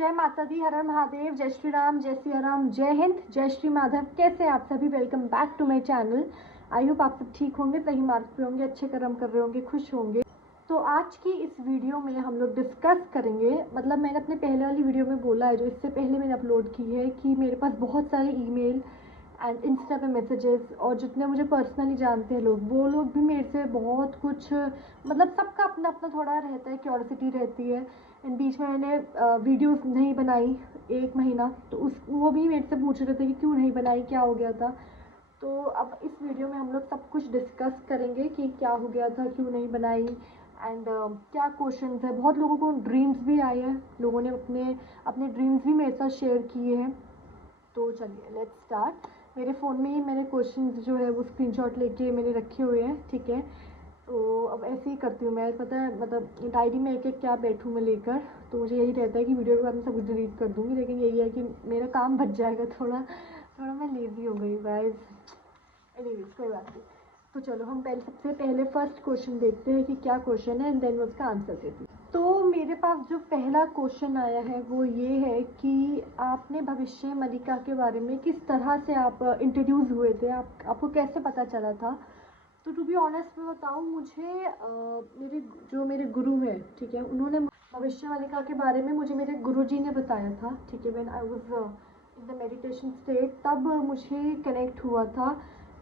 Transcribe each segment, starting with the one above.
जय माता दी, हर हर महादेव, जय श्री राम, जय सिया राम, जय हिंद, जय श्री माधव। कैसे आप सभी? Welcome back to my channel. I hope आप सब ठीक होंगे, सही मार्ग पे होंगे, अच्छे कर्म कर रहे होंगे, खुश होंगे। तो आज की इस वीडियो में हम लोग डिस्कस करेंगे, मतलब मैंने अपने पहले वाली वीडियो में बोला है, जो इससे पहले मैंने अपलोड की है, कि मेरे पास बहुत सारे ईमेल एंड इंस्टा पे मैसेजेस और जितने मुझे पर्सनली जानते हैं लोग, वो लोग भी मेरे से बहुत कुछ, मतलब सबका अपना अपना थोड़ा रहता है, क्यूरियोसिटी रहती है। इन बीच में मैंने वीडियोस नहीं बनाई 1 महीना, तो वो भी मेरे से पूछ रहे थे कि क्यों नहीं बनाई, क्या हो गया था। तो अब इस वीडियो में हम लोग सब कुछ डिस्कस करेंगे कि क्या हो गया था, क्यों नहीं बनाई, एंड क्या क्वेश्चंस है। बहुत लोगों को ड्रीम्स भी आए हैं, लोगों ने अपने अपने ड्रीम्स भी मेरे साथ शेयर किए हैं। तो चलिए लेट्स स्टार्ट। मेरे फ़ोन में ही मैंने क्वेश्चंस जो है वो स्क्रीनशॉट लेके मैंने रखे हुए हैं, ठीक है। तो अब ऐसे ही करती हूँ मैं, पता है, मतलब डायरी में एक एक क्या बैठूँ मैं लेकर। तो मुझे यही रहता है कि वीडियो के बाद मैं सब कुछ डिलीट कर दूँगी, लेकिन यही है कि मेरा काम बच जाएगा थोड़ा थोड़ा। मैं लेज़ी हो गई गाइस, एनीवेज कोई बात नहीं। तो चलो हम सबसे पहले फर्स्ट क्वेश्चन देखते हैं कि क्या क्वेश्चन है, एंड देन उसका आंसर देती हूँ। तो मेरे पास जो पहला क्वेश्चन आया है वो ये है कि आपने भविष्य मलिका के बारे में किस तरह से आप इंट्रोड्यूस हुए थे, आपको कैसे पता चला था। तो टू बी ऑनेस्ट मैं बताऊँ, मुझे मेरे गुरु हैं, ठीक है, उन्होंने भविष्य मलिका के बारे में मुझे मेरे गुरुजी ने बताया था, ठीक है। When I was in the meditation state, तब मुझे कनेक्ट हुआ था,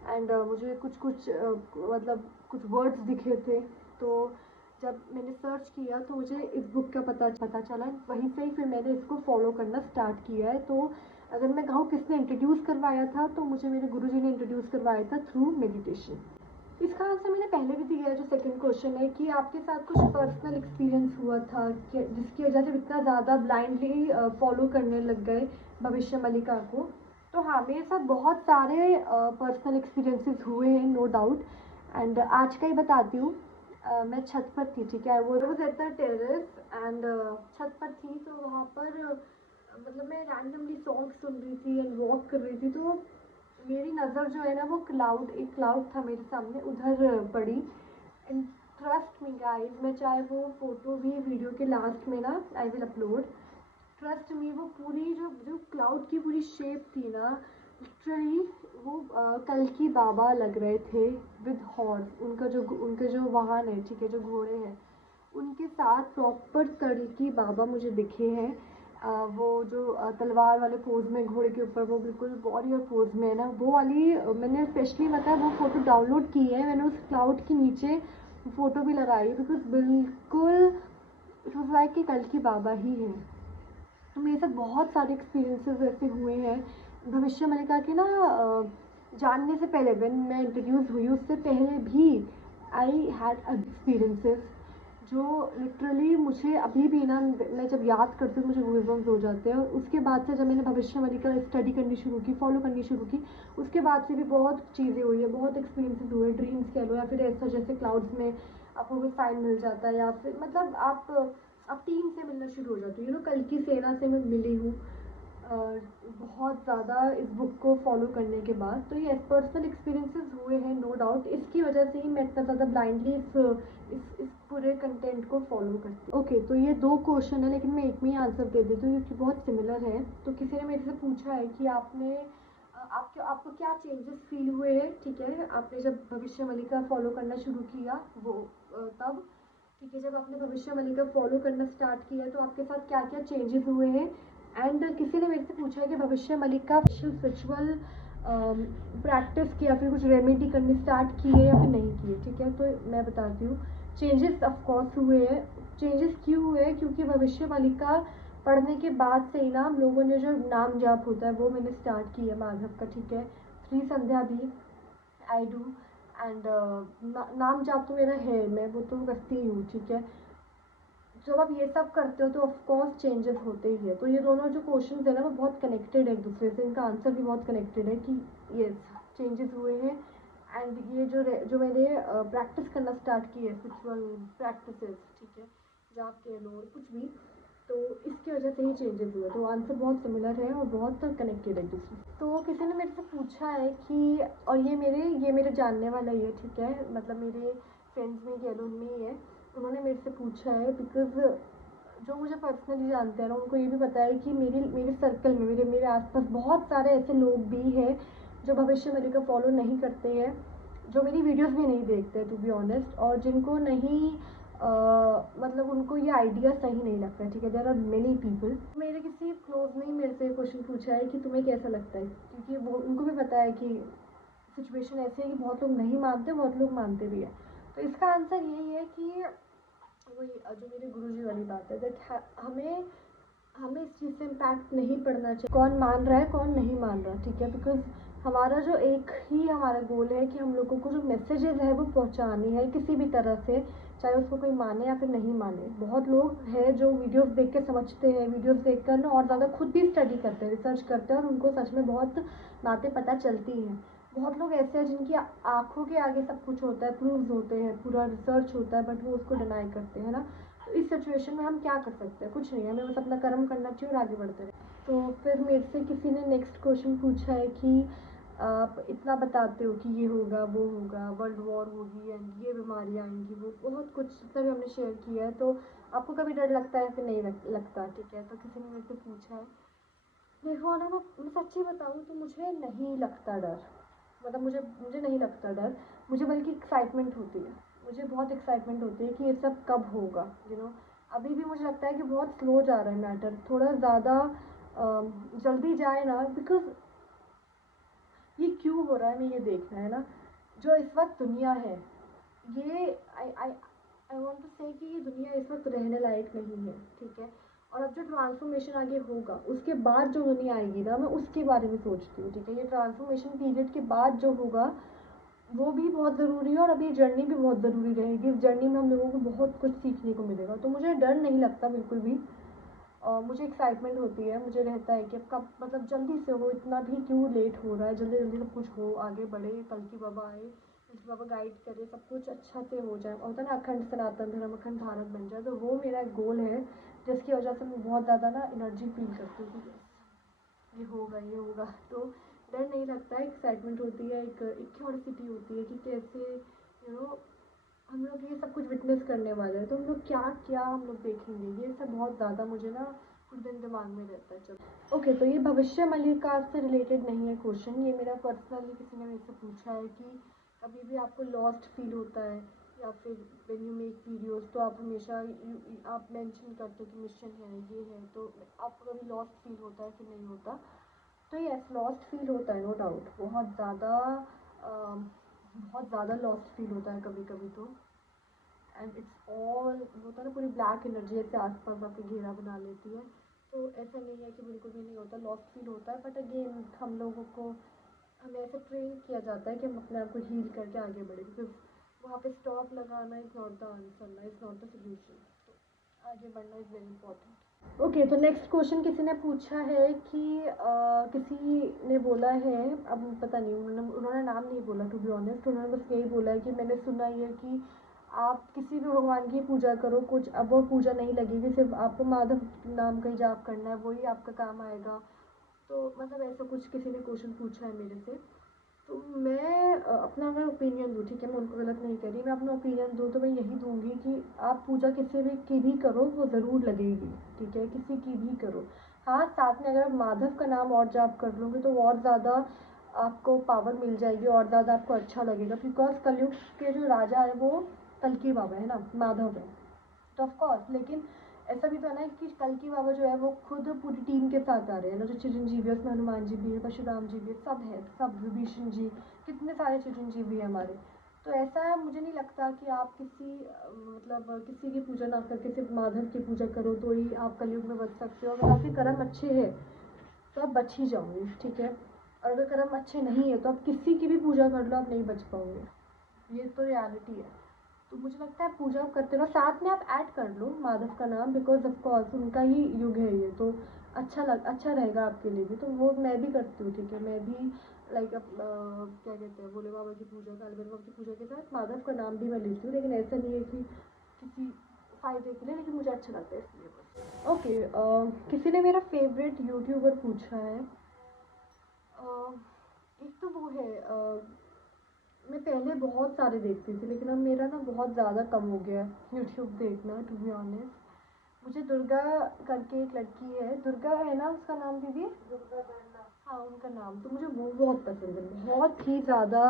एंड मुझे कुछ मतलब कुछ वर्ड्स दिखे थे। तो जब मैंने सर्च किया तो मुझे इस बुक का पता चला, वहीं से ही फिर मैंने इसको फॉलो करना स्टार्ट किया है। तो अगर मैं कहूँ किसने इंट्रोड्यूस करवाया था, तो मुझे मेरे गुरुजी ने इंट्रोड्यूस करवाया था थ्रू मेडिटेशन। इसका आंसर मैंने पहले भी दिया है, जो सेकंड क्वेश्चन है कि आपके साथ कुछ पर्सनल एक्सपीरियंस हुआ था कि जिसकी वजह से इतना ज़्यादा ब्लाइंडली फॉलो करने लग गए भविष्य मलिका को। तो हाँ, मेरे साथ बहुत सारे पर्सनल एक्सपीरियंसेस हुए हैं, नो डाउट। एंड आज का ही बताती हूँ। मैं छत पर थी, ठीक है, वो was at the terrace, and छत पर थी। तो वहाँ पर मतलब मैं रैंडमली सॉन्ग सुन रही थी एंड वॉक कर रही थी। तो मेरी नज़र जो है ना, वो एक क्लाउड था मेरे सामने, उधर पड़ी। एंड ट्रस्ट मी गाइस, मैं चाहे वो फ़ोटो भी वीडियो के लास्ट में ना I will upload, trust me, वो पूरी जो क्लाउड की पूरी शेप थी ना, लिटरली वो कल्कि बाबा लग रहे थे विद हॉर्स। उनके जो वाहन है, ठीक है, जो घोड़े हैं, उनके साथ प्रॉपर कल्कि बाबा मुझे दिखे हैं। वो जो तलवार वाले पोज में घोड़े के ऊपर, वो बिल्कुल वॉरियर पोज में है ना, वो वाली मैंने स्पेशली मतलब वो फ़ोटो डाउनलोड की है मैंने, उस क्लाउड के नीचे फ़ोटो भी लगाई, बिकॉज बिल्कुल इट वॉज लाइक कि कल्कि बाबा ही है। तो मेरे साथ बहुत सारे एक्सपीरियंसेस ऐसे हुए हैं भविष्य मलिका के ना, जानने से पहले, व्हेन मैं इंट्रोड्यूस हुई उससे पहले भी आई हैड एक्सपीरियंसेस जो लिटरली मुझे अभी भी ना, मैं जब याद करती हूँ मुझे गूज़बम्स हो जाते हैं। और उसके बाद से जब मैंने भविष्य मलिका स्टडी करनी शुरू की, फॉलो करनी शुरू की, उसके बाद से भी बहुत चीज़ें हुई है, बहुत एक्सपीरियंसेस हुए, ड्रीम्स कह लो, या फिर ऐसा जैसे क्लाउड्स में आपको कोई साइन मिल जाता है, या फिर मतलब आप टीम से मिलना शुरू हो जाते हो, कल की सेना से मैं मिली हूँ बहुत ज़्यादा इस बुक को फॉलो करने के बाद। तो ये पर्सनल एक्सपीरियंसेस हुए हैं, नो डाउट। इसकी वजह से ही मैं इतना ज़्यादा ब्लाइंडली इस पूरे कंटेंट को फॉलो करती हूँ। ओके, तो ये 2 क्वेश्चन है, लेकिन मैं एक में ही आंसर दे देती हूँ क्योंकि बहुत सिमिलर है। तो किसी ने मेरे से पूछा है कि आपको क्या चेंजेस फील हुए हैं, ठीक है, आपने जब भविष्य मलिका फॉलो करना शुरू किया, वो तब, ठीक है, जब आपने भविष्य मलिका फॉलो करना स्टार्ट किया तो आपके साथ क्या क्या चेंजेस हुए हैं। एंड किसी ने मेरे से पूछा है कि भविष्य मलिका स्पिरिचुअल प्रैक्टिस की या फिर कुछ रेमेडी करनी स्टार्ट की है या फिर नहीं की है, ठीक है। तो मैं बताती हूँ, चेंजेस ऑफकोर्स हुए हैं। चेंजेस क्यों हुए हैं? क्योंकि भविष्य मलिका पढ़ने के बाद से ही ना, हम लोगों ने जो नाम जाप होता है वो मैंने स्टार्ट किया माधव का, ठीक है, 3 संध्या भी आई डू। एंड नाम जाप तो मेरा है, मैं वो तो करती ही हूँ, ठीक है। जब आप ये सब करते हो तो ऑफकोर्स चेंजेस होते ही है। तो ये दोनों जो क्वेश्चन है ना, वो बहुत कनेक्टेड है एक दूसरे से, इनका आंसर भी बहुत कनेक्टेड है कि यस, चेंजेस हुए हैं। एंड ये जो मैंने प्रैक्टिस करना स्टार्ट की है, स्पिरिचुअल प्रैक्टिसेस, ठीक है, जाप कह लो कुछ भी, तो इसकी वजह से ही चेंजेस हुए। तो आंसर बहुत सिमिलर है और बहुत कनेक्टेड है एक दूसरे से। तो किसी ने मेरे से पूछा है कि, और ये मेरे जानने वाला ही है, ठीक है, मतलब मेरे फ्रेंड्स में कह लो, उनमें ही है। उन्होंने मेरे से पूछा है बिकॉज जो मुझे पर्सनली जानते हैं ना उनको ये भी पता है कि मेरे मेरे सर्कल में मेरे आसपास बहुत सारे ऐसे लोग भी हैं जो भविष्य मेरे को फॉलो नहीं करते हैं, जो मेरी वीडियोस भी नहीं देखते टू बी ऑनेस्ट, और जिनको नहीं मतलब उनको ये आइडिया सही नहीं लगता है, ठीक है। There are many people. मेरे किसी क्लोज ने ही मेरे से क्वेश्चन पूछा है कि तुम्हें कैसा लगता है, क्योंकि वो उनको भी पता है कि सिचुएशन ऐसी है कि बहुत लोग नहीं मानते, बहुत लोग मानते भी है। तो इसका आंसर यही है कि वही जो मेरे गुरुजी वाली बात है दैट हमें हमें इस चीज़ से इम्पैक्ट नहीं पड़ना चाहिए कौन मान रहा है कौन नहीं मान रहा, ठीक है। बिकॉज हमारा जो एक ही हमारा गोल है कि हम लोगों को जो मैसेजेस है वो पहुंचानी है किसी भी तरह से, चाहे उसको कोई माने या फिर नहीं माने। बहुत लोग हैं जो वीडियोस देख के समझते हैं, वीडियोस देखकर ना और ज़्यादा खुद भी स्टडी करते हैं, रिसर्च करते हैं, और उनको सच में बहुत बातें पता चलती हैं। बहुत लोग ऐसे हैं जिनकी आंखों के आगे सब कुछ होता है, प्रूव्स होते हैं, पूरा रिसर्च होता है, बट वो उसको डिनाई करते हैं ना। तो इस सिचुएशन में हम क्या कर सकते हैं, कुछ नहीं है, हमें बस अपना कर्म करना चाहिए और आगे बढ़ते रहे। तो फिर मेरे से किसी ने नेक्स्ट क्वेश्चन पूछा है कि आप इतना बताते हो कि ये होगा वो होगा, वर्ल्ड वॉर होगी एंड ये बीमारियाँ आएंगी, वो बहुत कुछ जितना भी हमने शेयर किया है, तो आपको कभी डर लगता है फिर नहीं लगता, ठीक है। तो किसी ने मेरे से पूछा है, देखो ना मैं सच्ची बताऊँ तो मुझे नहीं लगता डर, मतलब मुझे मुझे नहीं लगता डर, मुझे बल्कि एक्साइटमेंट होती है। मुझे बहुत एक्साइटमेंट होती है कि ये सब कब होगा, अभी भी मुझे लगता है कि बहुत स्लो जा रहा है मैटर, थोड़ा ज़्यादा जल्दी जाए ना, बिकॉज ये क्यों हो रहा है हमें ये देखना है ना। जो इस वक्त दुनिया है, ये आई आई आई वॉन्ट टू से कि ये दुनिया इस वक्त रहने लायक नहीं है, ठीक है। और अब जो ट्रांसफॉर्मेशन आगे होगा उसके बाद जो दुनिया आएगी ना, मैं उसके बारे में सोचती हूँ, ठीक है। ये ट्रांसफॉर्मेशन पीरियड के बाद जो होगा वो भी बहुत ज़रूरी है, और अभी जर्नी भी बहुत ज़रूरी रहेगी। इस जर्नी में हम लोगों को बहुत कुछ सीखने को मिलेगा, तो मुझे डर नहीं लगता बिल्कुल भी। और मुझे एक्साइटमेंट होती है, मुझे रहता है कि अब कब मतलब जल्दी से हो, इतना भी क्यों लेट हो रहा है, जल्दी जल्दी सब कुछ हो, आगे बढ़े, कल की बाबा आए, कल की बाबा गाइड करे, सब कुछ अच्छा से हो जाए, और होता है ना अखंड सनातन धर्म अखंड भारत बन जाए। तो वो मेरा गोल है, जिसकी वजह से मैं बहुत ज़्यादा ना एनर्जी फील करती हूँ कि ये होगा ये होगा। तो डर नहीं लगता है, एक्साइटमेंट होती है, एक क्यूरियोसिटी होती है कि कैसे हम लोग ये सब कुछ विटनेस करने वाले हैं, तो हम लोग क्या क्या हम लोग देखेंगे, ये सब बहुत ज़्यादा मुझे ना कुछ दिन दिमाग में रहता है। चलो ओके, तो ये भविष्य मल्लिका से रिलेटेड नहीं है क्वेश्चन, ये मेरा पर्सनली किसी ने मेरे से पूछा है कि कभी भी आपको लॉस्ट फील होता है, या फिर व्हेन यू मेक वीडियोस तो आप हमेशा आप मेंशन करते हो कि मिशन है ये है, तो आपको कभी लॉस्ट फील होता है कि नहीं होता। तो यस, लॉस्ट फील होता है, नो डाउट, बहुत ज़्यादा लॉस्ट फील होता है कभी कभी। तो एंड इट्स ऑल होता है ना, पूरी ब्लैक एनर्जी ऐसे आसपास आपके घेरा बना लेती है। तो ऐसा नहीं है कि बिल्कुल भी नहीं होता, लॉस्ट फील होता है, बट अगेन हम लोगों को हमें ऐसे ट्रेन किया जाता है कि हम अपने आप को हील करके आगे बढ़े, बिकॉज वहाँ पे स्टॉप लगाना इज़ नॉट द आंसर ना, इज़ नॉट द सोल्यूशन। तो आगे बढ़ना इज़ वेरी इंपॉर्टेंट। ओके, तो नेक्स्ट क्वेश्चन किसी ने पूछा है कि किसी ने बोला है, अब पता नहीं उन्होंने नाम नहीं बोला टू बी ऑनेस्ट, उन्होंने बस यही बोला है कि मैंने सुना ही है कि आप किसी भी भगवान की पूजा करो, कुछ अब वो पूजा नहीं लगेगी, सिर्फ आपको माधव नाम का ही जाप करना है, वही आपका काम आएगा। तो मतलब ऐसा कुछ किसी ने क्वेश्चन पूछा है मेरे से। तो मैं अपना अगर ओपिनियन दूँ, ठीक है, मैं उनको गलत नहीं कह रही, मैं अपना ओपिनियन दूँ तो मैं यही दूँगी कि आप पूजा किसी भी की भी करो वो ज़रूर लगेगी, ठीक है, किसी की भी करो। हाँ, साथ में अगर आप माधव का नाम और जाप कर लोगे तो और ज़्यादा आपको पावर मिल जाएगी, और ज़्यादा आपको अच्छा लगेगा, बिकॉज कलयुग के जो राजा है वो कल्कि बाबा है ना, माधव है। तो ऑफ कोर्स, लेकिन ऐसा भी तो है ना कि कल्कि बाबा जो है वो खुद पूरी टीम के साथ आ रहे हैं ना, जो चिरंजीवी है उसमें हनुमान जी भी है, परशुराम जी भी है, सब है, सब, विभीषण जी, कितने सारे चिरंजीवी है हमारे। तो ऐसा मुझे नहीं लगता कि आप किसी मतलब किसी की पूजा ना करके सिर्फ माधव की पूजा करो तो ही आप कलयुग में बच सकते हो। अगर आपके कर्म अच्छे हैं तो आप बच ही जाओगे, ठीक है। और अगर कर्म अच्छे नहीं है तो आप किसी की भी पूजा कर लो, आप नहीं बच पाओगे, ये तो रियलिटी है। तो मुझे लगता है पूजा आप करते रहो, साथ में आप ऐड कर लो माधव का नाम, बिकॉज ऑफ कोर्स उनका ही युग है ये, तो अच्छा रहेगा आपके लिए भी। तो वो मैं भी करती हूँ, ठीक है, मैं भी लाइक क्या कहते हैं, भोले बाबा की पूजा, काल भैरव बाबा की पूजा के साथ माधव का नाम भी मैं लेती हूँ, लेकिन ऐसा नहीं है कि किसी फ़ायदे के लिए, लेकिन मुझे अच्छा लगता है इसलिए बस। ओके, किसी ने मेरा फेवरेट यूट्यूबर पूछा है। एक तो वो है मैं पहले बहुत सारे देखती थी, लेकिन अब मेरा ना बहुत ज़्यादा कम हो गया है यूट्यूब देखना, टू बी ऑनेस्ट। मुझे दुर्गा करके एक लड़की है, दुर्गा है ना उसका नाम दीदी? दुर्गा पहला, हाँ उनका नाम, तो मुझे वो बहुत पसंद है, बहुत ही ज़्यादा।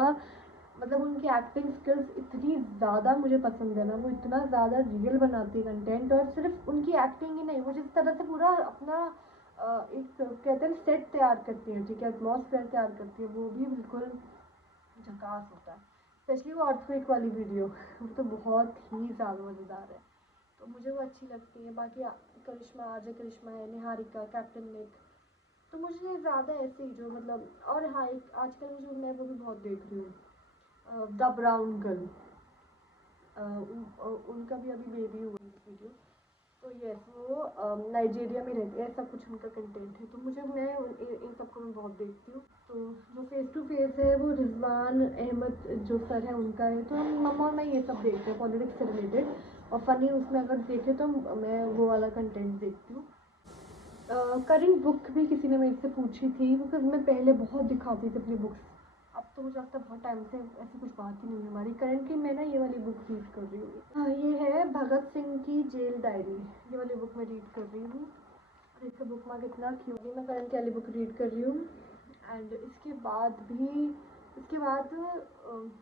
मतलब उनकी एक्टिंग स्किल्स इतनी ज़्यादा मुझे पसंद है ना, वो इतना ज़्यादा रियल बनाती है कंटेंट। और सिर्फ उनकी एक्टिंग ही नहीं, वो जिस तरह से पूरा अपना एक कहते हैं सेट तैयार करती है, ठीक है, एटमॉस्फेयर तैयार करती है, वो भी बिल्कुल झकास होता है। स्पेशली वो अर्थक्वेक वाली वीडियो वो तो बहुत ही ज़्यादा मज़ेदार है, तो मुझे वो अच्छी लगती है। बाकी करिश्मा, अजय करिश्मा है, निहारिका, कैप्टन निक, तो मुझे ज़्यादा ऐसे ही जो मतलब। और हाँ, एक आजकल मुझे मैं वो भी बहुत देख रही हूँ, द ब्राउन गर्ल, उनका भी अभी बेबी हुआ है वीडियो, तो यस वो नाइजीरिया में रहती है, ऐसा कुछ उनका कंटेंट है, तो मुझे मैं इन सबको मैं बहुत देखती हूँ। तो जो फेस टू फेस है वो रिजवान अहमद जो सर है उनका है, तो हम मम्मा और मैं ये सब देखते हैं पॉलिटिक्स से रिलेटेड। और फ़नी उसमें अगर देखे तो मैं वो वाला कंटेंट देखती हूँ। करंट बुक भी किसी ने मेरे से पूछी थी, बिकॉज मैं पहले बहुत दिखाती थी अपनी बुक्स, अब तो मुझे लगता है बहुत टाइम से ऐसी कुछ बात ही नहीं है हमारी। करंटली मैं ना ये वाली बुक रीड कर रही हूँ, हाँ ये है भगत सिंह की जेल डायरी, ये वाली बुक मैं रीड कर रही हूँ। और इसका बुक मार्क इतना क्यूट है, मैं करंट वाली बुक रीड कर रही हूँ। एंड इसके बाद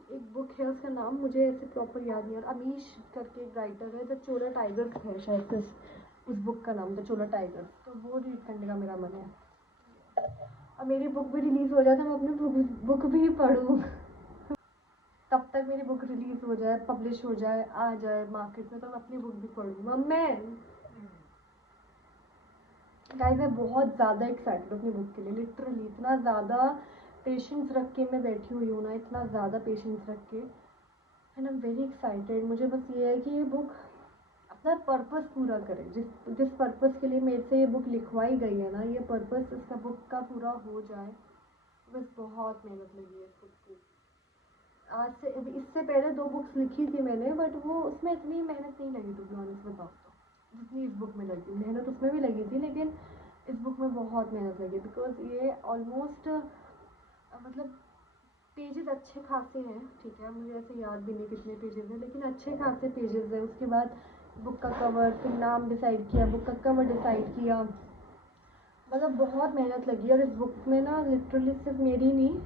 एक बुक है, उसका नाम मुझे ऐसे प्रॉपर याद नहीं है, अमीश करके एक राइटर है, द चोला टाइगर्स है शायद से उस बुक का नाम, द चोला टाइगर्स, तो वो रीड करने का मेरा मन है। और मेरी बुक भी रिलीज़ हो जाए तो मैं अपनी बुक भी पढूँ तब तक मेरी बुक रिलीज़ हो जाए, पब्लिश हो जाए, आ जाए मार्केट में, तो मैं अपनी बुक भी पढूँ। मम्मी गाइस मैं बहुत ज़्यादा एक्साइटेड हूँ अपनी बुक के लिए, लिटरली इतना ज़्यादा पेशेंस रख के मैं बैठी हुई हूँ ना, इतना ज़्यादा पेशेंस रख के, and I am very excited. मुझे बस ये है कि ये बुक अपना पर्पस पूरा करे, जिस पर्पस के लिए मेरे से ये बुक लिखवाई गई है ना, ये पर्पस इसका बुक का पूरा हो जाए। बस बहुत मेहनत लगी है इस बुक को, आज से इससे पहले 2 बुक्स लिखी थी मैंने, बट वो उसमें इतनी मेहनत नहीं लगी, टू बी ऑनेस्ट बताऊँ तो जितनी इस बुक में लगी। मेहनत उसमें भी लगी थी, लेकिन इस बुक में बहुत मेहनत लगी, बिकॉज ये ऑलमोस्ट मतलब पेजेस अच्छे खासे हैं, ठीक है, मुझे ऐसे याद भी नहीं कितने पेजेस हैं, लेकिन अच्छे खासे पेजेस हैं। उसके बाद बुक का कवर, फिर नाम डिसाइड किया, बुक का कवर डिसाइड किया, मतलब बहुत मेहनत लगी। और इस बुक में ना लिटरली सिर्फ मेरी नहीं,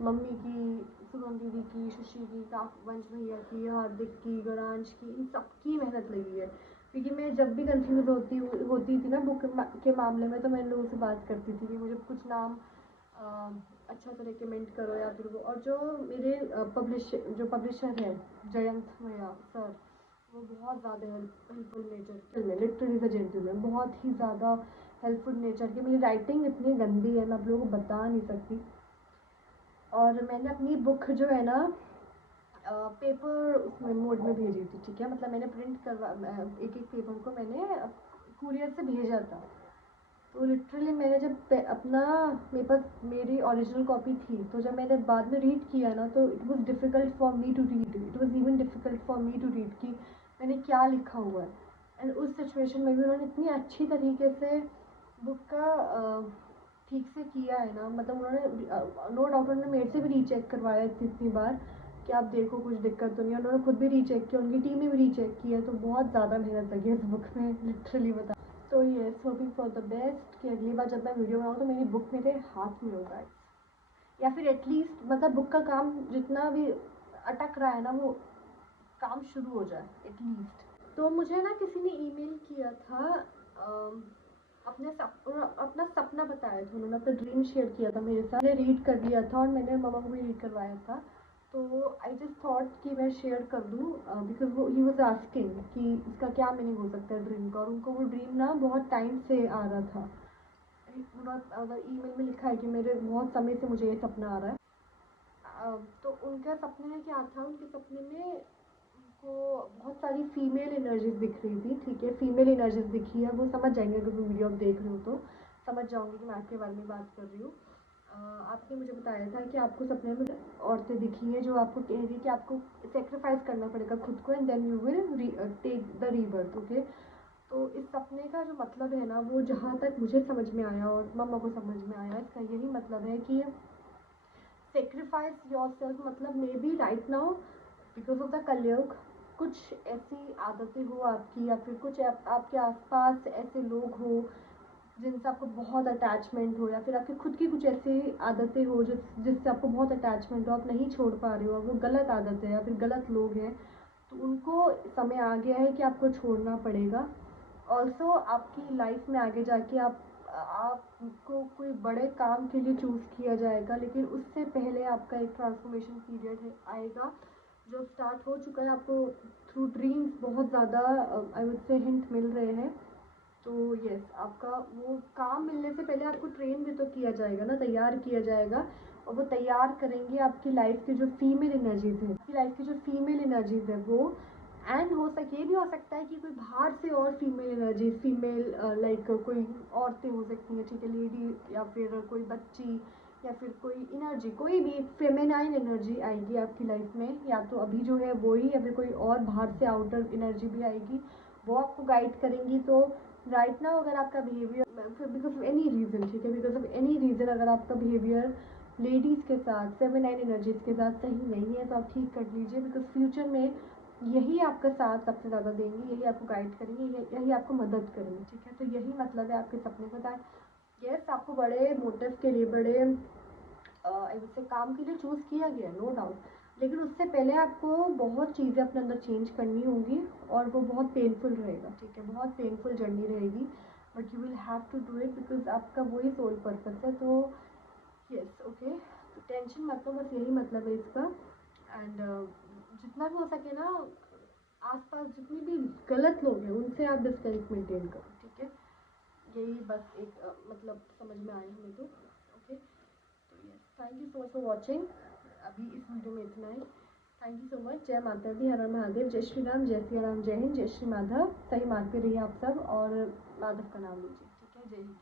मम्मी की, सुगम दीदी की, सुशी की, वंश भैया की, हार्दिक की, गौरांश की, इन सबकी मेहनत लगी है। क्योंकि मैं जब भी कंफ्यूज होती थी ना बुक के मामले में, तो मैं इन लोगों से बात करती थी कि मुझे कुछ नाम अच्छा सा रिकमेंड करो, या फिर वो। और जो मेरे पब्लिशर है जयंत भैया सर, वो बहुत ज़्यादा हेल्पफुल नेचर में, लिटरली द जेंटलमैन, बहुत ही ज़्यादा हेल्पफुल नेचर की। मेरी राइटिंग इतनी गंदी है, मैं आप लोगों को बता नहीं सकती। और मैंने अपनी बुक जो है ना पेपर उसमें मोड में भेजी थी, ठीक है, मतलब मैंने प्रिंट करवा एक पेपर को मैंने कुरियर से भेजा था। तो लिटरली मैंने जब अपना, मेरे पास मेरी ओरिजिनल कॉपी थी, तो जब मैंने बाद में रीड किया ना, तो it was difficult for me to read, it was even difficult for me to read कि मैंने क्या लिखा हुआ है। एंड उस सिचुएशन में भी उन्होंने इतनी अच्छी तरीके से बुक का ठीक से किया है ना, मतलब उन्होंने नो डाउट उन्होंने मेरे से भी रीचेक करवाया इतनी बार कि आप देखो कुछ दिक्कत तो नहीं है, उन्होंने खुद भी रीचेक किया, उनकी टीम ने भी रीचेक किया, तो बहुत ज़्यादा मेहनत लगी इस बुक में, लिटरली बता। तो yes, hoping for the best कि अगली बार जब मैं वीडियो बनाऊँ तो मेरी बुक मेरे हाथ में होगा, या फिर एटलीस्ट मतलब बुक का काम जितना भी अटक रहा है ना, वो काम शुरू हो जाए एटलीस्ट। तो मुझे ना किसी ने ईमेल किया था, अपना सपना बताया था उन्होंने, अपना ड्रीम शेयर किया था मेरे साथ, मैंने रीड कर लिया था और मैंने मम्मा को भी रीड करवाया था। तो आई जस्ट थॉट कि मैं शेयर कर दूँ, बिकॉज वो ही वॉज आस्किंग कि इसका क्या मीनिंग हो सकता है ड्रीम का, और उनको वो ड्रीम ना बहुत टाइम से आ रहा था। अगर ईमेल में लिखा है कि मेरे बहुत समय से मुझे ये सपना आ रहा है। तो उनका सपना में क्या था, उनके सपने में उनको बहुत सारी फीमेल एनर्जीज दिख रही थी, ठीक है, फीमेल एनर्जीज दिखी है, वो समझ जाएंगे अगर वीडियो आप देख रहे हो तो समझ जाऊंगी कि मैं आपके बारे में बात कर रही हूँ। आपने मुझे बताया था कि आपको सपने में औरतें दिखी हैं जो आपको कह रही है कि आपको सेक्रीफाइस करना पड़ेगा खुद को, and then you will take the rebirth, okay. तो इस सपने का जो मतलब है ना, वो जहाँ तक मुझे समझ में आया और मम्मा को समझ में आया, इसका यही मतलब है कि सेक्रीफाइस योर सेल्फ, मतलब may be right now because of the कलयुग, कुछ ऐसी आदतें हो आपकी, या फिर कुछ आपके आसपास ऐसे लोग हो जिनसे आपको बहुत अटैचमेंट हो, या फिर आपकी खुद की कुछ ऐसी आदतें हो जिससे आपको बहुत अटैचमेंट हो, आप नहीं छोड़ पा रहे हो, वो गलत आदत है या फिर गलत लोग हैं, तो उनको समय आ गया है कि आपको छोड़ना पड़ेगा। ऑल्सो आपकी लाइफ में आगे जाके आपको कोई बड़े काम के लिए चूज़ किया जाएगा, लेकिन उससे पहले आपका एक ट्रांसफॉर्मेशन पीरियड है आएगा जो स्टार्ट हो चुका है। आपको थ्रू ड्रीम्स बहुत ज़्यादा आई वुड से हिंट मिल रहे हैं। तो यस, आपका वो काम मिलने से पहले आपको ट्रेन भी तो किया जाएगा ना, तैयार किया जाएगा, और वो तैयार करेंगे आपकी लाइफ की जो फीमेल एनर्जीज है, आपकी लाइफ की जो फीमेल एनर्जीज है वो। एंड ये भी हो सकता है कि कोई बाहर से और फीमेल एनर्जी, फीमेल लाइक कोई औरतें हो सकती हैं, ठीक है, लेडी, या फिर कोई बच्ची, या फिर कोई एनर्जी, कोई भी फेमेनाइन एनर्जी आएगी आपकी लाइफ में, या तो अभी जो है वो ही, या फिर कोई और बाहर से आउटर एनर्जी भी आएगी, वो आपको गाइड करेंगी। तो राइट नाउ अगर आपका behaviour because of any reason, ठीक है, बिकॉज ऑफ एनी रीज़न अगर आपका बिहेवियर लेडीज़ के साथ, फेमिनाइन एनर्जीज के साथ सही नहीं है, तो आप ठीक कर लीजिए, बिकॉज फ्यूचर में यही आपका साथ सबसे ज़्यादा देंगी, यही आपको गाइड करेंगे, यही आपको मदद करेंगे, ठीक है। तो यही मतलब है आपके सपने का। यस, आपको बड़े मोटिव के लिए, बड़े से काम के लिए चूज़ किया गया, नो डाउट, लेकिन उससे पहले आपको बहुत चीज़ें अपने अंदर चेंज करनी होंगी, और वो बहुत पेनफुल रहेगा, ठीक है, बहुत पेनफुल जर्नी रहेगी, but you will have to do it, because आपका वही सोल पर्पस है। तो यस, ओके, तो टेंशन मत लो, बस यही मतलब है इसका। एंड जितना भी हो सके ना, आसपास जितने भी गलत लोग हैं उनसे आप डिस्टेंस मेंटेन करो, ठीक है। यही बस एक मतलब समझ में आया हमें तो। ओके, तो yes, thank you so much for watching. अभी इस वीडियो में इतना ही। Thank you so much. जय माता दी, हर हर महादेव, जय श्री राम, जय सिया राम, जय हिंद, जय श्री माधव। सही मार्ग पे रहिए आप सब, और माधव का नाम लीजिए, ठीक है। जय हिंद।